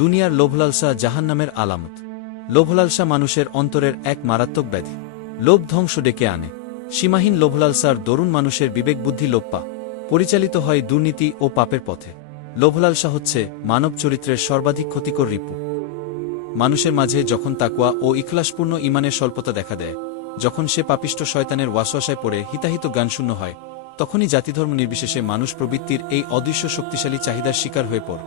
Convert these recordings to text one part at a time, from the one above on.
দুনিয়ার লোভলালসা জাহান্নামের আলামত। লোভলালসা মানুষের অন্তরের এক মারাত্মক ব্যাধি। লোভ ধ্বংস ডেকে আনে। সীমাহীন লোভলালসার দরুণ মানুষের বিবেকবুদ্ধি লোপ্পা। পরিচালিত হয় দুর্নীতি ও পাপের পথে। লোভলালসা হচ্ছে মানব চরিত্রের সর্বাধিক ক্ষতিকর রিপু। মানুষের মাঝে যখন তাকুয়া ও ইখলাসপূর্ণ ইমানের স্বল্পতা দেখা দেয়, যখন সে পাপিষ্ট শয়তানের ওয়াসওয়াসায় পড়ে হিতাহিত জ্ঞানশূন্য হয়, তখনই জাতিধর্ম নির্বিশেষে মানুষ প্রবৃত্তির এই অদৃশ্য শক্তিশালী চাহিদার শিকার হয়ে পড়।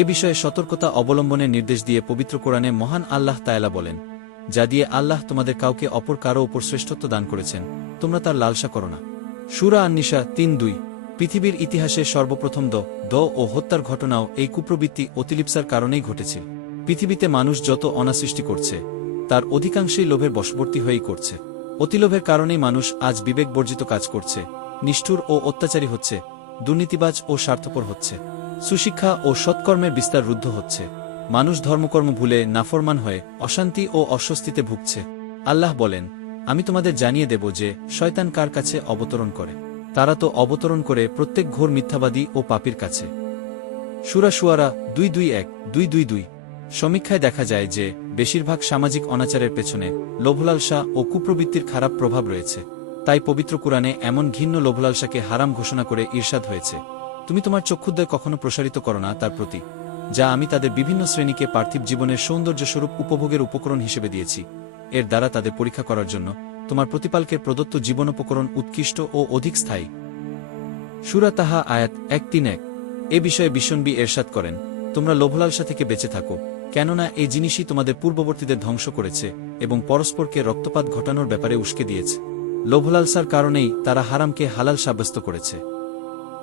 এ বিষয়ে সতর্কতা অবলম্বনের নির্দেশ দিয়ে পবিত্র কোরআনে মহান আল্লাহ তায়ালা বলেন, যা দিয়ে আল্লাহ তোমাদের কাউকে অপর কারও ওপর শ্রেষ্ঠত্ব দান করেছেন, তোমরা তার লালসা করো না। সুরা আন্নিশা তিন দুই, পৃথিবীর ইতিহাসে সর্বপ্রথম দ দ ও হত্যার ঘটনাও এই কুপ্রবৃত্তি অতিলিপ্সার কারণেই ঘটেছে। পৃথিবীতে মানুষ যত অনাসৃষ্টি করছে, তার অধিকাংশই লোভের বশবর্তী হয়েই করছে। অতিলোভের কারণেই মানুষ আজ বিবেক বর্জিত কাজ করছে, নিষ্ঠুর ও অত্যাচারী হচ্ছে, দুর্নীতিবাজ ও স্বার্থপর হচ্ছে। সুশিক্ষা ও সৎকর্মের বিস্তার রুদ্ধ হচ্ছে। মানুষ ধর্মকর্ম ভুলে নাফরমান হয়ে অশান্তি ও অস্বস্তিতে ভুগছে। আল্লাহ বলেন, আমি তোমাদের জানিয়ে দেব যে শয়তান কার কাছে অবতরণ করে। তারা তো অবতরণ করে প্রত্যেক ঘোর মিথ্যাবাদী ও পাপির কাছে। সুরা সুয়ারা দুই দুই এক, দুই দুই দুই। সমীক্ষায় দেখা যায় যে বেশিরভাগ সামাজিক অনাচারের পেছনে লোভলালসা ও কুপ্রবৃত্তির খারাপ প্রভাব রয়েছে। তাই পবিত্র কোরআনে এমন ঘিন্ন লোভলালসাকে হারাম ঘোষণা করে ঈর্ষাদ হয়েছে। তুমি তোমার চক্ষুদ্দয় কখনো প্রসারিত করো না তার প্রতি, যা আমি তাদের বিভিন্ন শ্রেণীকে পার্থিব জীবনের সৌন্দর্যস্বরূপ উপভোগের উপকরণ হিসেবে দিয়েছি। এর দ্বারা তাদের পরীক্ষা করার জন্য তোমার প্রতিপালকের প্রদত্ত জীবনোপকরণ উৎকৃষ্ট ও অধিক স্থায়ী। সুরা তাহা আয়াত এক তিন এক। এ বিষয়ে বিশ্বনবী এরশাদ করেন, তোমরা লোভলালসা থেকে বেঁচে থাকো, কেননা এই জিনিসই তোমাদের পূর্ববর্তীদের ধ্বংস করেছে এবং পরস্পরকে রক্তপাত ঘটানোর ব্যাপারে উস্কে দিয়েছে। লোভলালসার কারণেই তারা হারামকে হালাল সাব্যস্ত করেছে।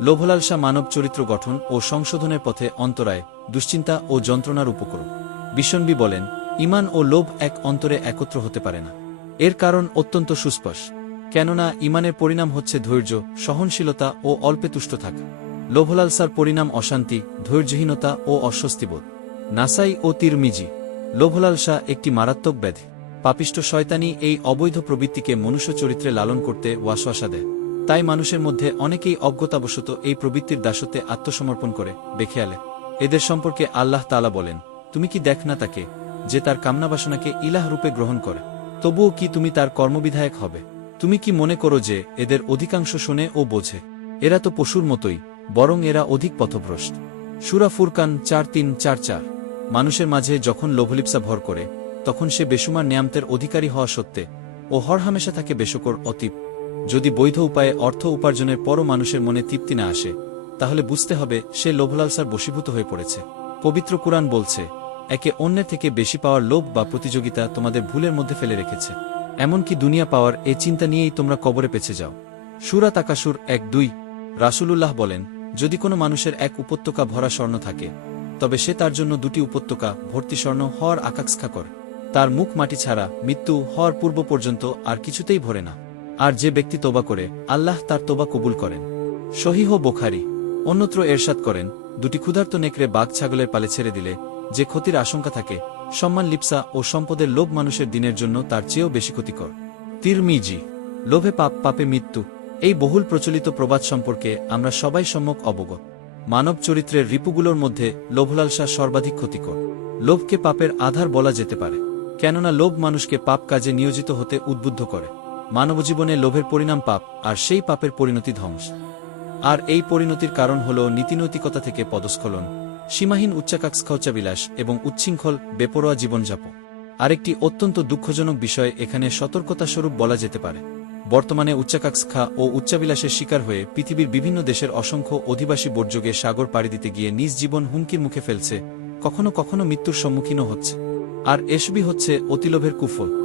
লোভলালসা মানব চরিত্র গঠন ও সংশোধনের পথে অন্তরায় দুশ্চিন্তা ও যন্ত্রণার উপকরণ। বিশ্বনবী বলেন, ইমান ও লোভ এক অন্তরে একত্র হতে পারে না। এর কারণ অত্যন্ত সুস্পষ্ট। কেননা ইমানের পরিণাম হচ্ছে ধৈর্য, সহনশীলতা ও অল্পে তুষ্ট থাকা। লোভলালসার পরিণাম অশান্তি, ধৈর্যহীনতা ও অস্বস্তিবোধ। নাসাই ও তিরমিজি, লোভলালসা একটি মারাত্মক ব্যাধি। পাপিষ্ট শয়তানি এই অবৈধ প্রবৃত্তিকে মনুষ্য চরিত্রে লালন করতে ওয়াসওয়াসা দেয়। তাই মানুষের মধ্যে অনেকেই অজ্ঞতাবশত এই প্রবৃত্তির দাসত্বে আত্মসমর্পণ করে বেখেয়ালে এদের সম্পর্কে আল্লাহ তালা বলেন, তুমি কি দেখ না তাকে যে তার কামনাবাসনাকে ইলাহ রূপে গ্রহণ করে? তবুও কি তুমি তার কর্মবিধায়ক হবে? তুমি কি মনে করো যে এদের অধিকাংশ শোনে ও বোঝে? এরা তো পশুর মতোই, বরং এরা অধিক পথভ্রষ্ট। সুরা ফুরকান চার তিন চার চার। মানুষের মাঝে যখন লোভলিপসা ভর করে, তখন সে বেসুমার নিয়ামতের অধিকারী হওয়া সত্ত্বে ও হরহামেশা থাকে বেশকর অতীপ যদি বৈধ উপায়ে অর্থ উপার্জনের পরও মানুষের মনে তৃপ্তি না আসে, তাহলে বুঝতে হবে সে লোভলালসার বশীভূত হয়ে পড়েছে। পবিত্র কুরআন বলছে, একে অন্যের থেকে বেশি পাওয়ার লোভ বা প্রতিযোগিতা তোমাদের ভুলের মধ্যে ফেলে রেখেছে। এমনকি দুনিয়া পাওয়ার এ চিন্তা নিয়েই তোমরা কবরে পেছে যাও। সুরা তাকাসুর এক দুই, রাসুলুল্লাহ বলেন, যদি কোনো মানুষের এক উপত্যকা ভরা স্বর্ণ থাকে, তবে সে তার জন্য দুটি উপত্যকা ভর্তি স্বর্ণ হওয়ার আকাঙ্ক্ষা করে। তার মুখ মাটি ছাড়া মৃত্যু হওয়ার পূর্ব পর্যন্ত আর কিছুতেই ভরে না। আর যে ব্যক্তি তোবা করে, আল্লাহ তার তোবা কবুল করেন। সহিহ বোখারি। অন্যত্র এরশাদ করেন, দুটি ক্ষুধার্ত নেকড়ে বাঘ ছাগলের পালে ছেড়ে দিলে, যে ক্ষতির আশঙ্কা থাকে, সম্মান লিপসা ও সম্পদের লোভ মানুষের দিনের জন্য তার চেয়েও বেশি ক্ষতিকর। তিরমিজি। লোভে পাপ, পাপে মৃত্যু। এই বহুল প্রচলিত প্রবাদ সম্পর্কে আমরা সবাই সম্যক অবগত। মানব চরিত্রের রিপুগুলোর মধ্যে লোভলালসা সর্বাধিক ক্ষতিকর। লোভকে পাপের আধার বলা যেতে পারে, কেননা লোভ মানুষকে পাপ কাজে নিয়োজিত হতে উদ্বুদ্ধ করে। মানবজীবনে লোভের পরিণাম পাপ আর সেই পাপের পরিণতি ধ্বংস। আর এই পরিণতির কারণ হল নীতিনৈতিকতা থেকে পদস্খলন, সীমাহীন উচ্চাকাঙ্ক্ষাবিলাস এবং উচ্ছৃঙ্খল, বেপরোয়া জীবনযাপন। আরেকটি অত্যন্ত দুঃখজনক বিষয় এখানে সতর্কতা স্বরূপ বলা যেতে পারে। বর্তমানে উচ্চাকাঙ্ক্ষা ও উচ্চাবিলাসের শিকার হয়ে পৃথিবীর বিভিন্ন দেশের অসংখ্য অধিবাসী বর্যোগে সাগর পাড়ি দিতে গিয়ে নিজ জীবন হুমকির মুখে ফেলছে, কখনো কখনো মৃত্যুর সম্মুখীনও হচ্ছে। আর এসবই হচ্ছে অতিলোভের কুফল।